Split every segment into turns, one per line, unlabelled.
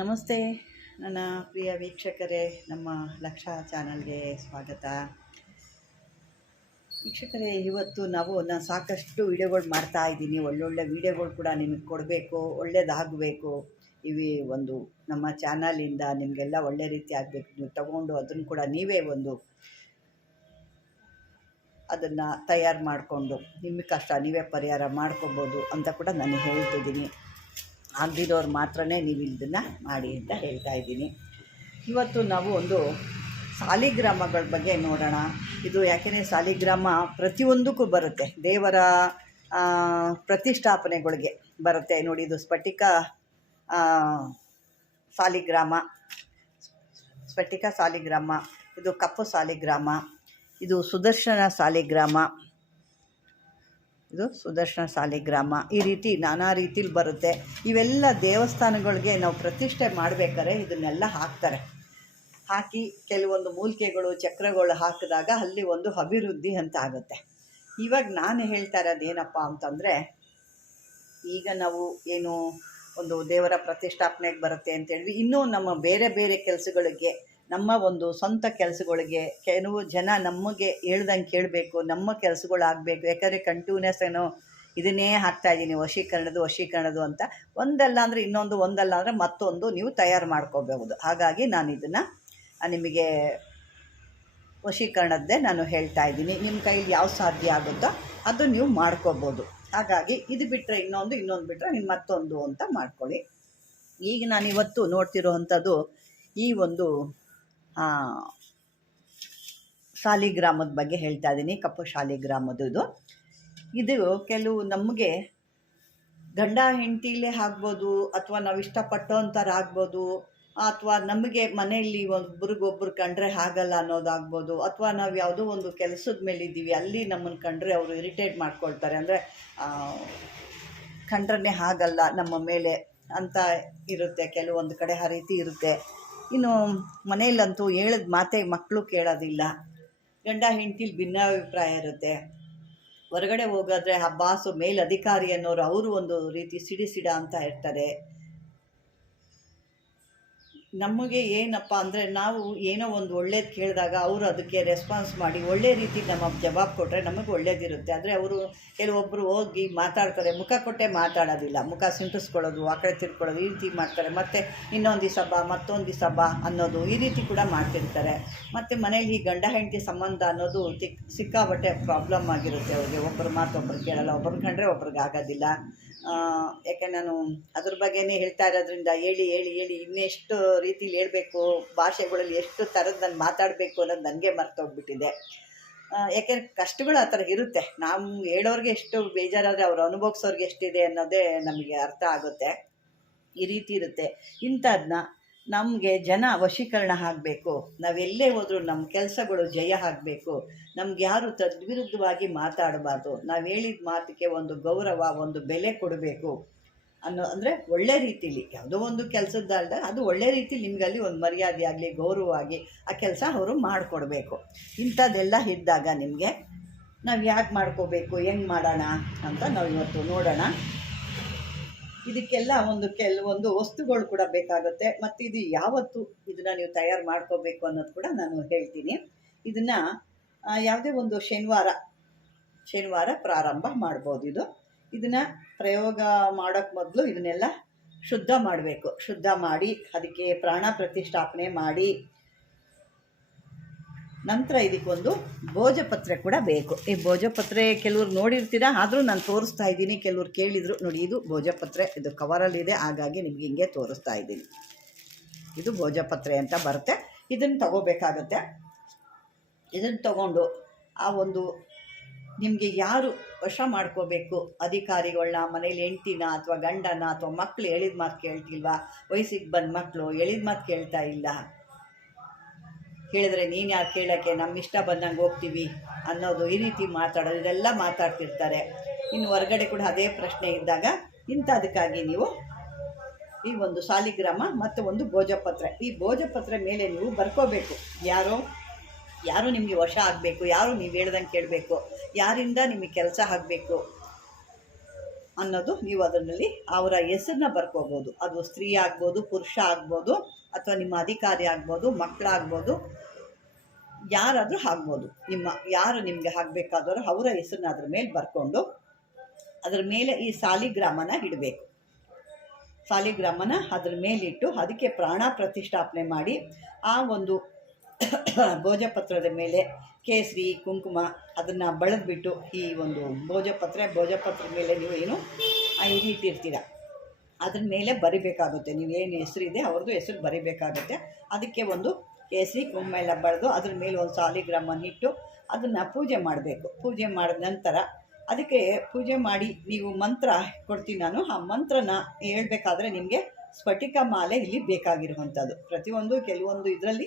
ನಮಸ್ತೆ. ನನ್ನ ಪ್ರಿಯ ವೀಕ್ಷಕರೇ, ನಮ್ಮ ಲಕ್ಷ ಚಾನಲ್ಗೆ ಸ್ವಾಗತ. ವೀಕ್ಷಕರೇ, ಇವತ್ತು ನಾವು ನಾನು ಸಾಕಷ್ಟು ವಿಡಿಯೋಗಳು ಮಾಡ್ತಾ ಇದ್ದೀನಿ. ಒಳ್ಳೊಳ್ಳೆ ವೀಡಿಯೋಗಳು ಕೂಡ ನಿಮಗೆ ಕೊಡಬೇಕು, ಒಳ್ಳೇದಾಗಬೇಕು. ಇವಿ ಒಂದು ನಮ್ಮ ಚಾನಲಿಂದ ನಿಮಗೆಲ್ಲ ಒಳ್ಳೆ ರೀತಿ ಆಗಬೇಕು. ನೀವು ತಗೊಂಡು ಅದನ್ನು ಕೂಡ ನೀವೇ ಒಂದು ಅದನ್ನು ತಯಾರು ಮಾಡಿಕೊಂಡು ನಿಮಗೆ ಕಷ್ಟ ನೀವೇ ಪರಿಹಾರ ಮಾಡ್ಕೊಬೋದು ಅಂತ ಕೂಡ ನಾನು ಹೇಳ್ತಿದ್ದೀನಿ. ಆಗದಿರೋರು ಮಾತ್ರನೇ ನೀವು ಇದನ್ನು ಮಾಡಿ ಅಂತ ಹೇಳ್ತಾ ಇದ್ದೀನಿ. ಇವತ್ತು ನಾವು ಒಂದು ಸಾಲಿಗ್ರಾಮಗಳ ಬಗ್ಗೆ ನೋಡೋಣ. ಇದು ಯಾಕೆಂದರೆ ಸಾಲಿಗ್ರಾಮ ಪ್ರತಿಯೊಂದಕ್ಕೂ ಬರುತ್ತೆ. ದೇವರ ಪ್ರತಿಷ್ಠಾಪನೆಗಳಿಗೆ ಬರುತ್ತೆ. ನೋಡಿ, ಇದು ಸ್ಫಟಿಕ ಸಾಲಿಗ್ರಾಮ. ಸ್ಫಟಿಕ ಸಾಲಿಗ್ರಾಮ. ಇದು ಕಪ್ಪು ಸಾಲಿಗ್ರಾಮ. ಇದು ಸುದರ್ಶನ ಸಾಲಿಗ್ರಾಮ. ಇದು ಸುದರ್ಶನ ಸಾಲಿಗ್ರಾಮ ಈ ರೀತಿ ನಾನಾ ರೀತಿಲಿ ಬರುತ್ತೆ. ಇವೆಲ್ಲ ದೇವಸ್ಥಾನಗಳಿಗೆ ನಾವು ಪ್ರತಿಷ್ಠೆ ಮಾಡಬೇಕಾದ್ರೆ ಇದನ್ನೆಲ್ಲ ಹಾಕ್ತಾರೆ. ಹಾಕಿ ಕೆಲವೊಂದು ಮೂಲಿಕೆಗಳು, ಚಕ್ರಗಳು ಹಾಕಿದಾಗ ಅಲ್ಲಿ ಒಂದು ಅಭಿವೃದ್ಧಿ ಅಂತ ಆಗುತ್ತೆ. ಇವಾಗ ನಾನು ಹೇಳ್ತಾ ಇರೋದು ಏನಪ್ಪ ಅಂತಂದರೆ, ಈಗ ನಾವು ಏನು ಒಂದು ದೇವರ ಪ್ರತಿಷ್ಠಾಪನೆಗೆ ಬರುತ್ತೆ ಅಂತೇಳಿ ಇನ್ನೂ ನಮ್ಮ ಬೇರೆ ಬೇರೆ ಕೆಲಸಗಳಿಗೆ ನಮ್ಮ ಒಂದು ಸ್ವಂತ ಕೆಲಸಗಳಿಗೆ ಕೆಲವು ಜನ ನಮಗೆ ಹೇಳ್ದಂಗೆ ಕೇಳಬೇಕು, ನಮ್ಮ ಕೆಲಸಗಳು ಆಗಬೇಕು ಯಾಕಂದರೆ ಕಂಟಿನ್ಯೂಸ್ ಏನೋ ಇದನ್ನೇ ಹಾಕ್ತಾ ಇದ್ದೀನಿ ವಶೀಕರಣದು ವಶೀಕರಣದು ಅಂತ. ಒಂದಲ್ಲ ಅಂದರೆ ಇನ್ನೊಂದು, ಒಂದಲ್ಲ ಅಂದರೆ ಮತ್ತೊಂದು ನೀವು ತಯಾರು ಮಾಡ್ಕೋಬಹುದು. ಹಾಗಾಗಿ ನಾನು ಇದನ್ನು ನಿಮಗೆ ವಶೀಕರಣದ್ದೇ ನಾನು ಹೇಳ್ತಾ ಇದ್ದೀನಿ. ನಿಮ್ಮ ಕೈಲಿ ಯಾವ ಸಾಧ್ಯ ಆಗುತ್ತೋ ಅದು ನೀವು ಮಾಡ್ಕೋಬೋದು ಹಾಗಾಗಿ ಇದು ಬಿಟ್ಟರೆ ಇನ್ನೊಂದು ಇನ್ನೊಂದು ಬಿಟ್ಟರೆ ನಿಮ್ಮ ಮತ್ತೊಂದು ಅಂತ ಮಾಡ್ಕೊಳ್ಳಿ. ಈಗ ನಾನು ಇವತ್ತು ನೋಡ್ತಿರೋವಂಥದ್ದು ಈ ಒಂದು ಶಾಲಿಗ್ರಾಮದ ಬಗ್ಗೆ ಹೇಳ್ತಾ ಇದ್ದೀನಿ ಕಪ್ಪು ಶಾಲಿಗ್ರಾಮದ್ದು ಇದು ಇದು ಕೆಲವು ನಮಗೆ ಗಂಡ ಹೆಂಡತಿಲೇ ಆಗ್ಬೋದು, ಅಥವಾ ನಾವು ಇಷ್ಟಪಟ್ಟೋಂಥರ ಆಗ್ಬೋದು ಅಥವಾ ನಮಗೆ ಮನೆಯಲ್ಲಿ ಒಬ್ರಿಗೊಬ್ರು ಕಂಡ್ರೆ ಆಗಲ್ಲ ಅನ್ನೋದಾಗ್ಬೋದು, ಅಥವಾ ನಾವು ಯಾವುದೋ ಒಂದು ಕೆಲಸದ ಮೇಲೆ ಇದ್ದೀವಿ, ಅಲ್ಲಿ ನಮ್ಮನ್ನು ಕಂಡ್ರೆ ಅವರು ಇರಿಟೇಟ್ ಮಾಡ್ಕೊಳ್ತಾರೆ. ಅಂದರೆ ಕಂಡ್ರೆ ಆಗಲ್ಲ ನಮ್ಮ ಮೇಲೆ ಅಂತ ಇರುತ್ತೆ. ಕೆಲವೊಂದು ಕಡೆ ಆ ರೀತಿ ಇರುತ್ತೆ. ಇನ್ನು ಮನೆಯಲ್ಲಂತೂ ಹೇಳಿದ ಮಾತೆ ಮಕ್ಕಳು ಕೇಳೋದಿಲ್ಲ. ಗಂಡ ಹೆಂಡತಿಲಿ ಭಿನ್ನಾಭಿಪ್ರಾಯ ಇರುತ್ತೆ. ಹೊರಗಡೆ ಹೋಗಾದ್ರೆ ಆ ಬಾಸು ಮೇಲಧಿಕಾರಿ ಅನ್ನೋರು ಅವರು ಒಂದು ರೀತಿ ಸಿಡಿ ಸಿಡ ಅಂತ ಇರ್ತಾರೆ ನಮಗೆ ಏನಪ್ಪ ಅಂದರೆ ನಾವು ಏನೋ ಒಂದು ಒಳ್ಳೇದು ಕೇಳಿದಾಗ ಅವರು ಅದಕ್ಕೆ ರೆಸ್ಪಾನ್ಸ್ ಮಾಡಿ, ಒಳ್ಳೆ ರೀತಿ ನಮ್ಮ ಜವಾಬ್ ಕೊಟ್ಟರೆ ನಮಗೆ ಒಳ್ಳೇದಿರುತ್ತೆ. ಆದರೆ ಅವರು ಕೆಲವೊಬ್ಬರು ಹೋಗಿ ಮಾತಾಡ್ತಾರೆ, ಮುಖ ಕೊಟ್ಟೆ ಮಾತಾಡೋದಿಲ್ಲ. ಮುಖ ಸಿಂಟಿಸ್ಕೊಳ್ಳೋದು, ಆ ಕಡೆ ತಿರ್ಕೊಳ್ಳೋದು, ಈ ರೀತಿ ಮಾಡ್ತಾರೆ. ಮತ್ತು ಇನ್ನೊಂದು ದಿವಸ ಬಾ, ಮತ್ತೊಂದು ದಿವಸ ಬಾ ಅನ್ನೋದು ಈ ರೀತಿ ಕೂಡ ಮಾಡ್ತಿರ್ತಾರೆ. ಮತ್ತು ಮನೇಲಿ ಈ ಗಂಡ ಹೆಂಡತಿ ಸಂಬಂಧ ಅನ್ನೋದು ಸಿಕ್ಕಾಬಟ್ಟೆ ಪ್ರಾಬ್ಲಮ್ ಆಗಿರುತ್ತೆ ಅವ್ರಿಗೆ. ಒಬ್ಬರು ಮಾತು ಒಬ್ಬರು ಕೇಳಲ್ಲ ಒಬ್ಬರು ಕಂಡ್ರೆ ಒಬ್ರಿಗೆ ಆಗೋದಿಲ್ಲ. ಯಾಕೆ ನಾನು ಅದ್ರ ಬಗ್ಗೆನೇ ಹೇಳ್ತಾ ಇರೋದ್ರಿಂದ ಹೇಳಿ ಹೇಳಿ ಹೇಳಿ ಇನ್ನೆಷ್ಟು ರೀತಿಲಿ ಹೇಳಬೇಕು, ಭಾಷೆಗಳಲ್ಲಿ ಎಷ್ಟು ಥರದ್ದು ನಾನು ಮಾತಾಡಬೇಕು ಅನ್ನೋದು ನನಗೆ ಮರ್ತೋಗ್ಬಿಟ್ಟಿದೆ. ಯಾಕೆಂದ್ರೆ ಕಷ್ಟಗಳು ಆ ಥರ ಇರುತ್ತೆ. ನಾವು ಹೇಳೋರಿಗೆ ಎಷ್ಟು ಬೇಜಾರಾದರೆ ಅವ್ರು ಅನುಭವಿಸೋರ್ಗೆ ಎಷ್ಟಿದೆ ಅನ್ನೋದೇ ನಮಗೆ ಅರ್ಥ ಆಗುತ್ತೆ. ಈ ರೀತಿ ಇರುತ್ತೆ. ಇಂಥದನ್ನ ನಮಗೆ ಜನ ವಶೀಕರಣ ಆಗಬೇಕು. ನಾವೆಲ್ಲೇ ಹೋದರೂ ನಮ್ಮ ಕೆಲಸಗಳು ಜಯ ಆಗಬೇಕು. ನಮ್ಗೆ ಯಾರು ತದ್ವಿರುದ್ಧವಾಗಿ ಮಾತಾಡಬಾರ್ದು. ನಾವು ಹೇಳಿದ ಮಾತಿಗೆ ಒಂದು ಗೌರವ, ಒಂದು ಬೆಲೆ ಕೊಡಬೇಕು. ಅನ್ನೋ, ಅಂದರೆ ಒಳ್ಳೆ ರೀತಿಲಿ, ಯಾವುದೋ ಒಂದು ಕೆಲಸದಲ್ಲ ಅದು ಒಳ್ಳೆ ರೀತಿಲಿ ನಿಮಗಲ್ಲಿ ಒಂದು ಮರ್ಯಾದೆ ಆಗಲಿ, ಗೌರವ ಆಗಲಿ, ಆ ಕೆಲಸ ಅವರು ಮಾಡಿಕೊಡ್ಬೇಕು. ಇಂಥದ್ದೆಲ್ಲ ಇದ್ದಾಗ ನಿಮಗೆ ನಾವು ಯಾಕೆ ಮಾಡ್ಕೋಬೇಕು, ಹೆಂಗೆ ಮಾಡೋಣ ಅಂತ ನಾವು ಇವತ್ತು ನೋಡೋಣ. ಇದಕ್ಕೆಲ್ಲ ಒಂದು ಕೆಲವೊಂದು ವಸ್ತುಗಳು ಕೂಡ ಬೇಕಾಗುತ್ತೆ. ಮತ್ತು ಇದು ಯಾವತ್ತು ಇದನ್ನು ನೀವು ತಯಾರು ಮಾಡ್ಕೋಬೇಕು ಅನ್ನೋದು ಕೂಡ ನಾನು ಹೇಳ್ತೀನಿ. ಇದನ್ನು ಯಾವುದೇ ಒಂದು ಶನಿವಾರ ಶನಿವಾರ ಪ್ರಾರಂಭ ಮಾಡ್ಬೋದು ಇದು. ಇದನ್ನು ಪ್ರಯೋಗ ಮಾಡೋಕ್ಕೆ ಮೊದಲು ಇದನ್ನೆಲ್ಲ ಶುದ್ಧ ಮಾಡಬೇಕು. ಶುದ್ಧ ಮಾಡಿ, ಅದಕ್ಕೆ ಪ್ರಾಣ ಪ್ರತಿಷ್ಠಾಪನೆ ಮಾಡಿ ನಂತರ ಇದಕ್ಕೊಂದು ಭೋಜಪತ್ರೆ ಕೂಡ ಬೇಕು. ಈ ಭೋಜಪತ್ರೆ ಕೆಲವ್ರು ನೋಡಿರ್ತೀರಾ? ಆದರೂ ನಾನು ತೋರಿಸ್ತಾ ಇದ್ದೀನಿ. ಕೆಲವ್ರು ಕೇಳಿದರು, ನೋಡಿ, ಇದು ಭೋಜಪತ್ರೆ, ಇದು ಕವರಲ್ಲಿದೆ ಹಾಗಾಗಿ ನಿಮ್ಗೆ ಹಿಂಗೆ ತೋರಿಸ್ತಾ ಇದ್ದೀನಿ. ಇದು ಭೋಜಪತ್ರೆ ಅಂತ ಬರುತ್ತೆ. ಇದನ್ನು ತಗೋಬೇಕಾಗತ್ತೆ. ಇದನ್ನು ತಗೊಂಡು ಆ ಒಂದು ನಿಮಗೆ ಯಾರು ವಶ ಮಾಡ್ಕೋಬೇಕು? ಅಧಿಕಾರಿಗಳನ್ನ ಮನೇಲಿ ಹೆಂಡ್ತಿನ ಅಥವಾ ಗಂಡನ ಅಥವಾ ಮಕ್ಕಳು ಹೇಳಿದ ಮಾತು ಕೇಳ್ತಿಲ್ವಾ? ವಯಸ್ಸಿಗೆ ಬಂದ ಮಕ್ಕಳು ಹೇಳಿದ ಮಾತು ಕೇಳ್ತಾ ಇಲ್ಲ. ಹೇಳಿದ್ರೆ ನೀನು ಯಾರು ಕೇಳೋಕ್ಕೆ? ನಮ್ಮ ಇಷ್ಟ ಬಂದಂಗೆ ಹೋಗ್ತೀವಿ ಅನ್ನೋದು ಈ ರೀತಿ ಮಾತಾಡೋದು. ಇದೆಲ್ಲ ಮಾತಾಡ್ತಿರ್ತಾರೆ. ಇನ್ನು ಹೊರಗಡೆ ಕೂಡ ಅದೇ ಪ್ರಶ್ನೆ ಇದ್ದಾಗ ಇಂಥದಕ್ಕಾಗಿ ನೀವು ಈ ಒಂದು ಸಾಲಿಗ್ರಾಮ ಮತ್ತು ಒಂದು ಭೋಜಪತ್ರ. ಈ ಭೋಜಪತ್ರ ಮೇಲೆ ನೀವು ಬರ್ಕೋಬೇಕು. ಯಾರೋ? ಯಾರು ನಿಮಗೆ ವಶ ಆಗಬೇಕು? ಯಾರು ನೀವು ಹೇಳ್ದಂಗೆ ಕೇಳಬೇಕು? ಯಾರಿಂದ ನಿಮಗೆ ಕೆಲಸ ಆಗಬೇಕು? ಅನ್ನೋದು ನೀವು ಅದರಲ್ಲಿ ಅವರ ಹೆಸರನ್ನ ಬರ್ಕೋಬೋದು. ಅದು ಸ್ತ್ರೀ ಆಗ್ಬೋದು, ಪುರುಷ ಆಗ್ಬೋದು, ಅಥವಾ ನಿಮ್ಮ ಅಧಿಕಾರಿ ಆಗ್ಬೋದು, ಮಕ್ಕಳಾಗ್ಬೋದು, ಯಾರಾದರೂ ಆಗ್ಬೋದು. ನಿಮ್ಮ, ಯಾರು ನಿಮಗೆ ಆಗಬೇಕಾದವರು ಅವರ ಹೆಸರನ್ನ ಅದ್ರ ಮೇಲೆ ಬರ್ಕೊಂಡು ಅದರ ಮೇಲೆ ಈ ಸಾಲಿಗ್ರಾಮನ ಇಡಬೇಕು. ಸಾಲಿಗ್ರಾಮನ ಅದ್ರ ಮೇಲಿಟ್ಟು ಅದಕ್ಕೆ ಪ್ರಾಣ ಪ್ರತಿಷ್ಠಾಪನೆ ಮಾಡಿ ಆ ಒಂದು ಭೋಜಪತ್ರದ ಮೇಲೆ ಕೇಸರಿ, ಕುಂಕುಮ ಅದನ್ನು ಬಳದ್ಬಿಟ್ಟು ಈ ಒಂದು ಭೋಜಪತ್ರ ಭೋಜಪತ್ರದ ಮೇಲೆ ನೀವು ಏನು ಇಟ್ಟಿರ್ತೀರ ಅದ್ರ ಮೇಲೆ ಬರಿಬೇಕಾಗುತ್ತೆ. ನೀವು ಏನು ಹೆಸರಿದೆ ಅವ್ರದ್ದು ಹೆಸರು ಬರಿಬೇಕಾಗುತ್ತೆ. ಅದಕ್ಕೆ ಒಂದು ಕೇಸರಿ, ಕುಂಕುಮ ಎಲ್ಲ ಬಳೆದು ಅದ್ರ ಮೇಲೆ ಒಂದು ಸಾಲಿಗ್ರಾಮನ್ನು ಇಟ್ಟು ಅದನ್ನು ಪೂಜೆ ಮಾಡಬೇಕು. ಪೂಜೆ ಮಾಡಿದ ನಂತರ ಅದಕ್ಕೆ ಪೂಜೆ ಮಾಡಿ ನೀವು ಮಂತ್ರ ಕೊಡ್ತೀನಿ ನಾನು. ಆ ಮಂತ್ರನ ಹೇಳಬೇಕಾದ್ರೆ ನಿಮಗೆ ಸ್ಫಟಿಕ ಮಾಲೆ ಇಲ್ಲಿ ಬೇಕಾಗಿರುವಂಥದ್ದು. ಪ್ರತಿಯೊಂದು, ಕೆಲವೊಂದು ಇದರಲ್ಲಿ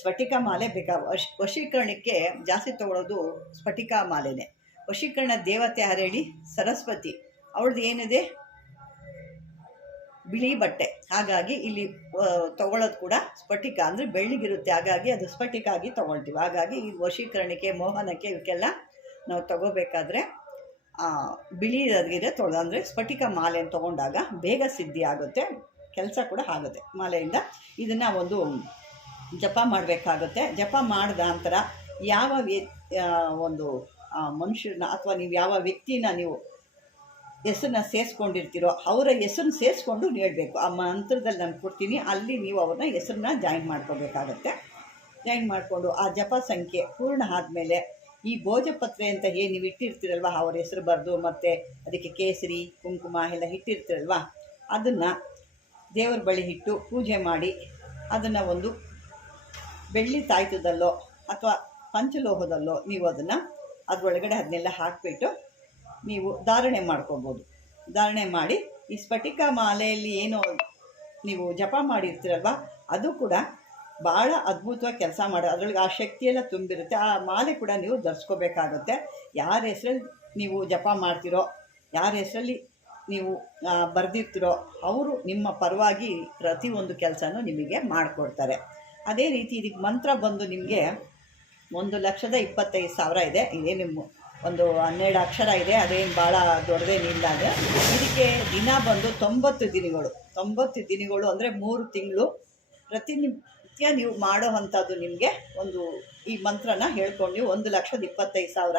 ಸ್ಫಟಿಕ ಮಾಲೆ ಬೇಕಾ, ವಶ್, ವಶೀಕರಣಕ್ಕೆ ಜಾಸ್ತಿ ತಗೊಳ್ಳೋದು ಸ್ಫಟಿಕ ಮಾಲೆನೇ. ವಶೀಕರಣ ದೇವತೆ ಯಾರು ಹೇಳಿ ಸರಸ್ವತಿ. ಅವಳದ್ದು ಏನಿದೆ? ಬಿಳಿ ಬಟ್ಟೆ. ಹಾಗಾಗಿ ಇಲ್ಲಿ ತಗೊಳ್ಳೋದು ಕೂಡ ಸ್ಫಟಿಕ. ಅಂದರೆ ಬೆಳ್ಳಿಗಿರುತ್ತೆ. ಹಾಗಾಗಿ ಅದು ಸ್ಫಟಿಕ ಆಗಿ ತಗೊಳ್ತೀವಿ. ಹಾಗಾಗಿ ಈ ವಶೀಕರಣಕ್ಕೆ, ಮೋಹನಕ್ಕೆ ಇವಕ್ಕೆಲ್ಲ ನಾವು ತಗೋಬೇಕಾದ್ರೆ ಬಿಳಿದಾಗಿದೆ ತೊಳೆದು ಅಂದರೆ ಸ್ಫಟಿಕ ಮಾಲೆಯನ್ನು ತೊಗೊಂಡಾಗ ಬೇಗ ಸಿದ್ಧಿ ಆಗುತ್ತೆ ಕೆಲಸ ಕೂಡ ಆಗುತ್ತೆ ಮಾಲೆಯಿಂದ. ಇದನ್ನು ಒಂದು ಜಪ ಮಾಡಬೇಕಾಗುತ್ತೆ. ಜಪ ಮಾಡಿದ ನಂತರ ಯಾವ ವ್ಯ ಒಂದು ಮನುಷ್ಯನ ಅಥವಾ ನೀವು ಯಾವ ವ್ಯಕ್ತಿನ ನೀವು ಹೆಸರನ್ನ ಸೇರಿಸ್ಕೊಂಡಿರ್ತೀರೋ ಅವರ ಹೆಸರನ್ನ ಸೇರಿಸ್ಕೊಂಡು ನೀಡಬೇಕು ಆ ಮಂತ್ರದಲ್ಲಿ ನಾನು ಕೊಡ್ತೀನಿ. ಅಲ್ಲಿ ನೀವು ಅವ್ರನ್ನ ಹೆಸರನ್ನ ಜಾಯಿನ್ ಮಾಡ್ಕೋಬೇಕಾಗತ್ತೆ. ಜಾಯಿನ್ ಮಾಡಿಕೊಂಡು ಆ ಜಪ ಸಂಖ್ಯೆ ಪೂರ್ಣ ಆದಮೇಲೆ ಈ ಭೋಜಪತ್ರೆ ಅಂತ ಏನು ನೀವು ಇಟ್ಟಿರ್ತೀರಲ್ವ, ಅವ್ರ ಹೆಸರು ಬರೆದು ಮತ್ತು ಅದಕ್ಕೆ ಕೇಸರಿ, ಕುಂಕುಮ ಎಲ್ಲ ಇಟ್ಟಿರ್ತೀರಲ್ವ, ಅದನ್ನು ದೇವ್ರ ಬಳಿ ಇಟ್ಟು ಪೂಜೆ ಮಾಡಿ ಅದನ್ನು ಒಂದು ಬೆಳ್ಳಿ ತಾಯ್ತದಲ್ಲೋ ಅಥವಾ ಪಂಚಲೋಹದಲ್ಲೋ ನೀವು ಅದನ್ನು ಅದರೊಳಗಡೆ ಅದನ್ನೆಲ್ಲ ಹಾಕಿಬಿಟ್ಟು ನೀವು ಧಾರಣೆ ಮಾಡ್ಕೋಬೋದು. ಧಾರಣೆ ಮಾಡಿ ಈ ಸ್ಫಟಿಕ ಮಾಲೆಯಲ್ಲಿ ಏನು ನೀವು ಜಪ ಮಾಡಿರ್ತೀರಲ್ವ, ಅದು ಕೂಡ ಭಾಳ ಅದ್ಭುತವಾಗಿ ಕೆಲಸ ಮಾಡಿ, ಅದರೊಳಗೆ ಆ ಶಕ್ತಿಯೆಲ್ಲ ತುಂಬಿರುತ್ತೆ, ಆ ಮಾಲೆ ಕೂಡ ನೀವು ಧರಿಸ್ಕೋಬೇಕಾಗುತ್ತೆ. ಯಾರ ಹೆಸರಲ್ಲಿ ನೀವು ಜಪ ಮಾಡ್ತಿರೋ, ಯಾರ ಹೆಸರಲ್ಲಿ ನೀವು ಬರೆದಿರ್ತಿರೋ, ಅವರು ನಿಮ್ಮ ಪರವಾಗಿ ಪ್ರತಿಯೊಂದು ಕೆಲಸನೂ ನಿಮಗೆ ಮಾಡಿಕೊಡ್ತಾರೆ. ಅದೇ ರೀತಿ ಇದಕ್ಕೆ ಮಂತ್ರ ಬಂದು ನಿಮಗೆ ಒಂದು ಲಕ್ಷದ ಇಪ್ಪತ್ತೈದು ಸಾವಿರ ಇದೆ. ಇದೇ ನಿಮ್ಮ ಒಂದು ಹನ್ನೆರಡು ಅಕ್ಷರ ಇದೆ. ಅದೇನು ಭಾಳ ದೊಡ್ಡದೇನಿಲ್ಲ ಅದು. ಇದಕ್ಕೆ ದಿನ ಬಂದು ತೊಂಬತ್ತು ದಿನಗಳು. ತೊಂಬತ್ತು ದಿನಗಳು ಅಂದರೆ ಮೂರು ತಿಂಗಳು. ಪ್ರತಿನಿತ್ಯ ನೀವು ಮಾಡೋ ಅಂಥದ್ದು ನಿಮಗೆ ಒಂದು ಈ ಮಂತ್ರನ ಹೇಳ್ಕೊಂಡು ನೀವು ಒಂದು ಲಕ್ಷದ ಇಪ್ಪತ್ತೈದು ಸಾವಿರ.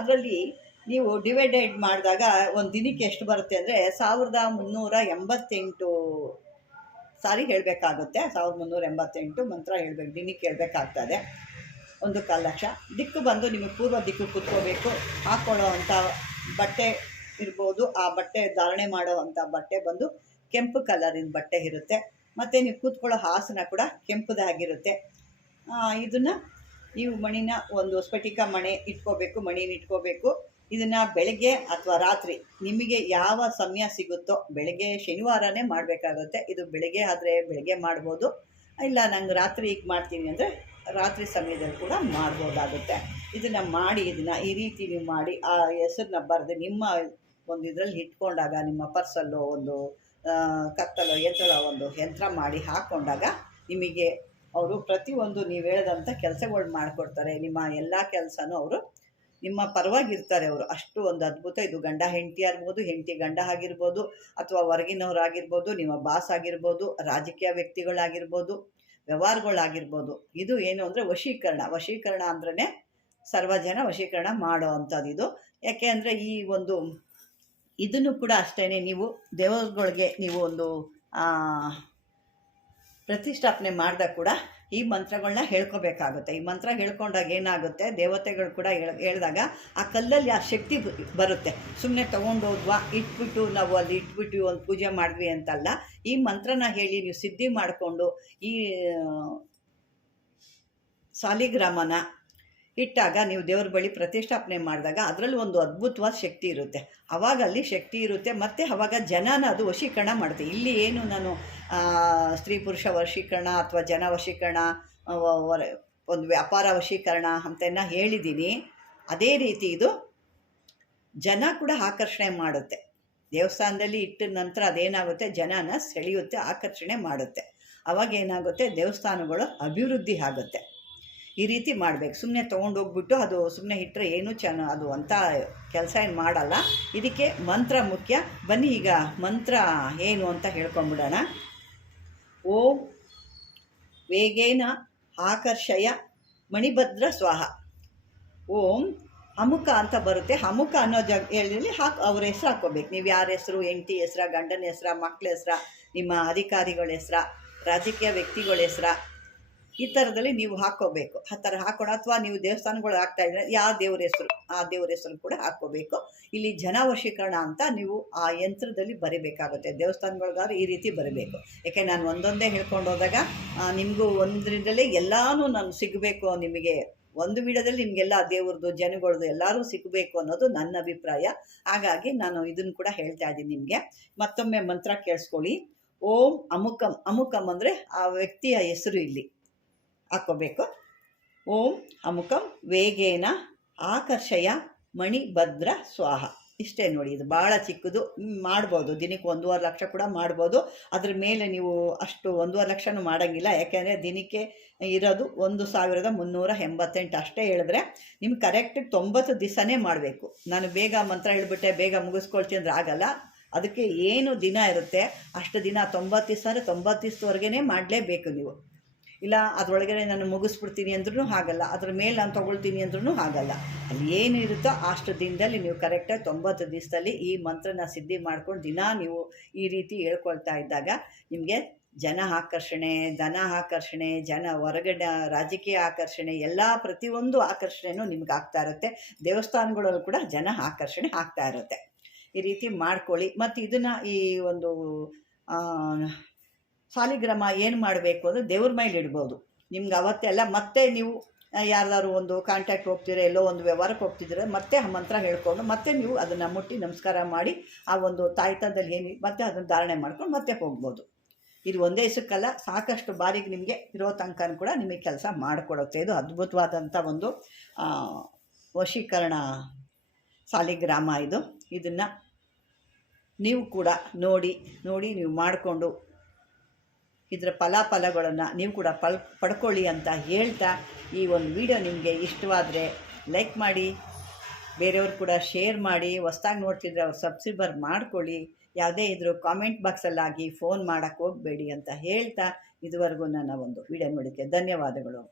ಅದರಲ್ಲಿ ನೀವು ಡಿವೈಡೆಡ್ ಮಾಡಿದಾಗ ಒಂದು ದಿನಕ್ಕೆ ಎಷ್ಟು ಬರುತ್ತೆ ಅಂದರೆ ಸಾವಿರದ ಮುನ್ನೂರ ಎಂಬತ್ತೆಂಟು ಸಾರಿ ಹೇಳಬೇಕಾಗುತ್ತೆ. ಸಾವಿರದ ಮುನ್ನೂರ ಎಂಬತ್ತೆಂಟು ಮಂತ್ರ ಹೇಳಬೇಕು ದಿನಕ್ಕೆ ಇದೆ ಒಂದು ಕಾಲು ಲಕ್ಷ. ದಿಕ್ಕು ಬಂದು ನಿಮಗೆ ಪೂರ್ವ ದಿಕ್ಕು ಕೂತ್ಕೋಬೇಕು. ಹಾಕ್ಕೊಳ್ಳೋ ಅಂಥ ಬಟ್ಟೆ ಇರ್ಬೋದು, ಆ ಬಟ್ಟೆ ಧಾರಣೆ ಮಾಡೋ ಅಂಥ ಬಟ್ಟೆ ಬಂದು ಕೆಂಪು ಕಲರಿನ ಬಟ್ಟೆ ಇರುತ್ತೆ. ಮತ್ತು ನೀವು ಕೂತ್ಕೊಳ್ಳೋ ಹಾಸನ ಕೂಡ ಕೆಂಪುದಾಗಿರುತ್ತೆ. ಇದನ್ನು ನೀವು ಮಣಿನ ಒಂದು ಸ್ಫಟಿಕ ಮಣೆ ಇಟ್ಕೋಬೇಕು, ಮಣಿನ ಇಟ್ಕೋಬೇಕು. ಇದನ್ನು ಬೆಳಗ್ಗೆ ಅಥವಾ ರಾತ್ರಿ ನಿಮಗೆ ಯಾವ ಸಮಯ ಸಿಗುತ್ತೋ ಬೆಳಗ್ಗೆ ಶನಿವಾರನೇ ಮಾಡಬೇಕಾಗುತ್ತೆ. ಇದು ಬೆಳಗ್ಗೆ ಆದರೆ ಬೆಳಗ್ಗೆ ಮಾಡ್ಬೋದು. ಇಲ್ಲ ನಂಗೆ ರಾತ್ರಿ ಈಗ ಮಾಡ್ತೀನಿ ಅಂದರೆ ರಾತ್ರಿ ಸಮಯದಲ್ಲಿ ಕೂಡ ಮಾಡ್ಬೋದಾಗುತ್ತೆ. ಇದನ್ನು ಮಾಡಿ, ಇದನ್ನು ಈ ರೀತಿ ನೀವು ಮಾಡಿ, ಆ ಹೆಸರನ್ನ ಬರೆದು ನಿಮ್ಮ ಒಂದು ಇದರಲ್ಲಿ ಇಟ್ಕೊಂಡಾಗ, ನಿಮ್ಮ ಪರ್ಸಲ್ಲೋ ಒಂದು ಕತ್ತಲೋ, ಎತ್ತಲೋ ಒಂದು ಯಂತ್ರ ಮಾಡಿ ಹಾಕ್ಕೊಂಡಾಗ ನಿಮಗೆ ಅವರು ಪ್ರತಿಯೊಂದು ನೀವು ಹೇಳಿದಂಥ ಕೆಲಸಗಳು ಮಾಡಿಕೊಡ್ತಾರೆ. ನಿಮ್ಮ ಎಲ್ಲ ಕೆಲಸನೂ ಅವರು ನಿಮ್ಮ ಪರವಾಗಿರ್ತಾರೆ ಅವರು. ಅಷ್ಟು ಒಂದು ಅದ್ಭುತ. ಇದು ಗಂಡ, ಹೆಂಡತಿ ಆಗಿರ್ಬೋದು ಹೆಂಡತಿ ಗಂಡ ಆಗಿರ್ಬೋದು, ಅಥವಾ ಹೊರಗಿನವರಾಗಿರ್ಬೋದು ನಿಮ್ಮ ಬಾಸ್ ಆಗಿರ್ಬೋದು, ರಾಜಕೀಯ ವ್ಯಕ್ತಿಗಳಾಗಿರ್ಬೋದು, ವ್ಯವಹಾರಗಳಾಗಿರ್ಬೋದು. ಇದು ಏನು ಅಂದರೆ ವಶೀಕರಣ. ವಶೀಕರಣ ಅಂದ್ರೆ ಸರ್ವಜನ ವಶೀಕರಣ ಮಾಡೋ ಅಂಥದ್ದು ಇದು. ಯಾಕೆ ಅಂದರೆ ಈ ಒಂದು ಇದನ್ನು ಕೂಡ ಅಷ್ಟೇ ನೀವು ದೇವರುಗಳಿಗೆ ನೀವು ಒಂದು ಪ್ರತಿಷ್ಠಾಪನೆ ಮಾಡಿದಾಗ ಕೂಡ ಈ ಮಂತ್ರಗಳನ್ನ ಹೇಳ್ಕೊಬೇಕಾಗುತ್ತೆ. ಈ ಮಂತ್ರ ಹೇಳ್ಕೊಂಡಾಗ ಏನಾಗುತ್ತೆ? ದೇವತೆಗಳು ಕೂಡ ಹೇಳ್, ಹೇಳಿದಾಗ ಆ ಕಲ್ಲಲ್ಲಿ ಆ ಶಕ್ತಿ ಬರುತ್ತೆ. ಸುಮ್ಮನೆ ತೊಗೊಂಡು ಹೋದ್ವಾ ಇಟ್ಬಿಟ್ಟು ನಾವು ಅಲ್ಲಿ ಇಟ್ಬಿಟ್ಟು ಒಂದು ಪೂಜೆ ಮಾಡಿದ್ವಿ ಅಂತಲ್ಲ, ಈ ಮಂತ್ರನ ಹೇಳಿ ನೀವು ಸಿದ್ಧಿ ಮಾಡಿಕೊಂಡು ಈ ಸಾಲಿಗ್ರಾಮನ ಇಟ್ಟಾಗ ನೀವು ದೇವ್ರ ಬಳಿ ಪ್ರತಿಷ್ಠಾಪನೆ ಮಾಡಿದಾಗ ಅದರಲ್ಲಿ ಒಂದು ಅದ್ಭುತವಾದ ಶಕ್ತಿ ಇರುತ್ತೆ. ಅವಾಗ ಅಲ್ಲಿ ಶಕ್ತಿ ಇರುತ್ತೆ, ಮತ್ತು ಅವಾಗ ಜನನ ಅದು ವಶೀಕರಣ ಮಾಡುತ್ತೆ. ಇಲ್ಲಿ ಏನು ನಾನು ಸ್ತ್ರೀ ಪುರುಷ ವಶೀಕರಣ ಅಥವಾ ಜನ ವಶೀಕರಣ ಒಂದು ವ್ಯಾಪಾರ ವಶೀಕರಣ ಅಂತೆಲ್ಲ ಹೇಳಿದ್ದೀನಿ. ಅದೇ ರೀತಿ ಇದು ಜನ ಕೂಡ ಆಕರ್ಷಣೆ ಮಾಡುತ್ತೆ. ದೇವಸ್ಥಾನದಲ್ಲಿ ಇಟ್ಟ ನಂತರ ಅದೇನಾಗುತ್ತೆ? ಜನನ ಸೆಳೆಯುತ್ತೆ, ಆಕರ್ಷಣೆ ಮಾಡುತ್ತೆ. ಅವಾಗ ಏನಾಗುತ್ತೆ? ದೇವಸ್ಥಾನಗಳು ಅಭಿವೃದ್ಧಿ ಆಗುತ್ತೆ. ಈ ರೀತಿ ಮಾಡಬೇಕು. ಸುಮ್ಮನೆ ತೊಗೊಂಡೋಗ್ಬಿಟ್ಟು ಅದು ಸುಮ್ಮನೆ ಇಟ್ಟರೆ ಏನೂ ಚೆನ್ನ ಅದು ಅಂತ ಕೆಲಸ ಏನು ಮಾಡಲ್ಲ. ಇದಕ್ಕೆ ಮಂತ್ರ ಮುಖ್ಯ. ಬನ್ನಿ ಈಗ ಮಂತ್ರ ಏನು ಅಂತ ಹೇಳ್ಕೊಂಬಿಡೋಣ. ಓಂ ವೇಗೇನ ಆಕರ್ಷಯ ಮಣಿಭದ್ರ ಸ್ವಾಹ. ಓಂ ಅಮುಖ ಅಂತ ಬರುತ್ತೆ. ಅಮುಖ ಅನ್ನೋ ಜಾಗ ಹೇಳಿ ಹಾಕಿ ಅವ್ರ ಹೆಸ್ರು ಹಾಕ್ಕೋಬೇಕು. ನೀವು ಯಾರ ಹೆಸರು, ಹೆಂಡತಿ ಹೆಸ್ರ, ಗಂಡನ ಹೆಸ್ರ, ಮಕ್ಳ ಹೆಸ್ರ, ನಿಮ್ಮ ಅಧಿಕಾರಿಗಳ ಹೆಸ್ರ, ರಾಜಕೀಯ ವ್ಯಕ್ತಿಗಳ ಹೆಸ್ರ ಈ ಥರದಲ್ಲಿ ನೀವು ಹಾಕೋಬೇಕು. ಆ ಥರ ಹಾಕೋಣ. ಅಥವಾ ನೀವು ದೇವಸ್ಥಾನಗಳು ಹಾಕ್ತಾ ಇದ್ರೆ ಯಾವ ದೇವ್ರ ಹೆಸರು, ಆ ದೇವ್ರ ಹೆಸರು ಕೂಡ ಹಾಕೋಬೇಕು. ಇಲ್ಲಿ ಜನ ವಶೀಕರಣ ಅಂತ ನೀವು ಆ ಯಂತ್ರದಲ್ಲಿ ಬರೀಬೇಕಾಗುತ್ತೆ. ದೇವಸ್ಥಾನಗಳಿಗಾದ್ರೆ ಈ ರೀತಿ ಬರಬೇಕು. ಯಾಕೆ ನಾನು ಒಂದೊಂದೇ ಹೇಳ್ಕೊಂಡು ಹೋದಾಗ ನಿಮಗೂ ಒಂದರಿಂದಲೇ ಎಲ್ಲನೂ ನಾನು ಸಿಗಬೇಕು ನಿಮಗೆ. ಒಂದು ವಿಡಿಯೋದಲ್ಲಿ ನಿಮಗೆಲ್ಲ ದೇವ್ರದ್ದು ಜನಗಳದ್ದು ಎಲ್ಲರೂ ಸಿಗಬೇಕು ಅನ್ನೋದು ನನ್ನ ಅಭಿಪ್ರಾಯ. ಹಾಗಾಗಿ ನಾನು ಇದನ್ನು ಕೂಡ ಹೇಳ್ತಾ ಇದ್ದೀನಿ ನಿಮಗೆ. ಮತ್ತೊಮ್ಮೆ ಮಂತ್ರ ಕೇಳಿಸ್ಕೊಳ್ಳಿ. ಓಂ ಅಮುಕಂ. ಅಮುಕಂ ಅಂದರೆ ಆ ವ್ಯಕ್ತಿಯ ಹೆಸರು ಇಲ್ಲಿ. ಹಾಕ್ಕೋಬೇಕು. ಓಂ ಅಮುಕಂ ವೇಗೇನ ಆಕರ್ಷಯ ಮಣಿಭದ್ರ ಸ್ವಾಹ. ಇಷ್ಟೇ ನೋಡಿ, ಇದು ಭಾಳ ಚಿಕ್ಕದು. ಮಾಡ್ಬೋದು. ದಿನಕ್ಕೆ ಒಂದೂವರೆ ಲಕ್ಷ ಕೂಡ ಮಾಡ್ಬೋದು. ಅದ್ರ ಮೇಲೆ ನೀವು ಅಷ್ಟು ಒಂದೂವರೆ ಲಕ್ಷನೂ ಮಾಡೋಂಗಿಲ್ಲ. ಯಾಕೆಂದರೆ ದಿನಕ್ಕೆ ಇರೋದು ಒಂದು ಸಾವಿರದ ಮುನ್ನೂರ ಎಂಬತ್ತೆಂಟು ಅಷ್ಟೇ ಹೇಳಿದ್ರೆ ನಿಮ್ಗೆ ಕರೆಕ್ಟ್ ತೊಂಬತ್ತು ದಿವಸನೇ ಮಾಡಬೇಕು. ನಾನು ಬೇಗ ಮಂತ್ರ ಹೇಳ್ಬಿಟ್ಟೆ, ಬೇಗ ಮುಗಿಸ್ಕೊಳ್ತೀನಿ ಅಂದ್ರೆ ಆಗಲ್ಲ. ಅದಕ್ಕೆ ಏನು ದಿನ ಇರುತ್ತೆ, ಅಷ್ಟು ದಿನ ತೊಂಬತ್ತು ದಿವಸ ಅಂದರೆ ತೊಂಬತ್ತು ದಿವಸದವರೆಗೇ ಮಾಡಲೇಬೇಕು ನೀವು. ಇಲ್ಲ, ಅದರೊಳಗಡೆ ನಾನು ಮುಗಿಸ್ಬಿಡ್ತೀನಿ ಅಂದ್ರೂ ಆಗಲ್ಲ ಅದ್ರ ಮೇಲೆ ನಾನು ತೊಗೊಳ್ತೀನಿ ಅಂದ್ರೂ ಆಗಲ್ಲ ಅಲ್ಲಿ ಏನು ಇರುತ್ತೋ ಅಷ್ಟು ದಿನದಲ್ಲಿ ನೀವು ಕರೆಕ್ಟಾಗಿ ತೊಂಬತ್ತು ದಿವಸದಲ್ಲಿ ಈ ಮಂತ್ರನ ಸಿದ್ಧಿ ಮಾಡ್ಕೊಂಡು ದಿನ ನೀವು ಈ ರೀತಿ ಹೇಳ್ಕೊಳ್ತಾ ಇದ್ದಾಗ ನಿಮಗೆ ಜನ ಆಕರ್ಷಣೆ, ಧನ ಆಕರ್ಷಣೆ, ಜನ ಹೊರಗಡೆ, ರಾಜಕೀಯ ಆಕರ್ಷಣೆ, ಎಲ್ಲ ಪ್ರತಿಯೊಂದು ಆಕರ್ಷಣೆನೂ ನಿಮ್ಗೆ ಆಗ್ತಾ ಇರುತ್ತೆ. ದೇವಸ್ಥಾನಗಳಲ್ಲೂ ಕೂಡ ಜನ ಆಕರ್ಷಣೆ ಆಗ್ತಾ ಇರುತ್ತೆ. ಈ ರೀತಿ ಮಾಡ್ಕೊಳ್ಳಿ. ಮತ್ತು ಇದನ್ನು ಈ ಒಂದು ಸಾಲಿಗ್ರಾಮ ಏನು ಮಾಡಬೇಕು ಅಂದರೆ ದೇವ್ರ ಮೇಲೆ ಇಡ್ಬೋದು. ನಿಮ್ಗೆ ಅವತ್ತೆಲ್ಲ ಮತ್ತೆ ನೀವು ಯಾರ್ದಾದ್ರು ಒಂದು ಕಾಂಟ್ಯಾಕ್ಟ್ ಹೋಗ್ತೀರ ಎಲ್ಲೋ ಒಂದು ವ್ಯವಹಾರಕ್ಕೆ ಹೋಗ್ತಿದ್ರೆ ಮತ್ತೆ ಆ ಮಂತ್ರ ಹೇಳ್ಕೊಂಡು ಮತ್ತೆ ನೀವು ಅದನ್ನು ಮುಟ್ಟಿ ನಮಸ್ಕಾರ ಮಾಡಿ ಆ ಒಂದು ತಾಯ್ತನದಲ್ಲಿ ಏನು ಮತ್ತೆ ಅದನ್ನು ಧಾರಣೆ ಮಾಡ್ಕೊಂಡು ಮತ್ತೆ ಹೋಗ್ಬೋದು. ಇದು ಒಂದೇ ದಿವಸಕ್ಕಲ್ಲ ಸಾಕಷ್ಟು ಬಾರಿಗೆ ನಿಮಗೆ ಇರೋ ತನಕ ಕೂಡ ನಿಮಗೆ ಕೆಲಸ ಮಾಡಿಕೊಡುತ್ತೆ. ಇದು ಅದ್ಭುತವಾದಂಥ ಒಂದು ವಶೀಕರಣ ಸಾಲಿಗ್ರಾಮ ಇದು. ಇದನ್ನು ನೀವು ಕೂಡ ನೋಡಿ ನೋಡಿ ನೀವು ಮಾಡಿಕೊಂಡು ಇದರ ಫಲಾಫಲಗಳನ್ನು ನೀವು ಕೂಡ ಪಲ್ ಪಡ್ಕೊಳ್ಳಿ ಅಂತ ಹೇಳ್ತಾ ಈ ಒಂದು ವಿಡಿಯೋ ನಿಮಗೆ ಇಷ್ಟವಾದರೆ ಲೈಕ್ ಮಾಡಿ, ಬೇರೆಯವ್ರು ಕೂಡ ಶೇರ್ ಮಾಡಿ, ಹೊಸ್ದಾಗಿ ನೋಡ್ತಿದ್ರೆ ಅವ್ರು ಸಬ್ಸ್ಕ್ರೈಬರ್ ಮಾಡ್ಕೊಳ್ಳಿ. ಯಾವುದೇ ಇದ್ರೂ ಕಾಮೆಂಟ್ ಬಾಕ್ಸಲ್ಲಾಗಿ ಫೋನ್ ಮಾಡೋಕ್ಕೆ ಹೋಗಬೇಡಿ ಅಂತ ಹೇಳ್ತಾ ಇದುವರೆಗೂ ನನ್ನ ಒಂದು ವಿಡಿಯೋ ನೋಡಿದ್ದೆ ಧನ್ಯವಾದಗಳು.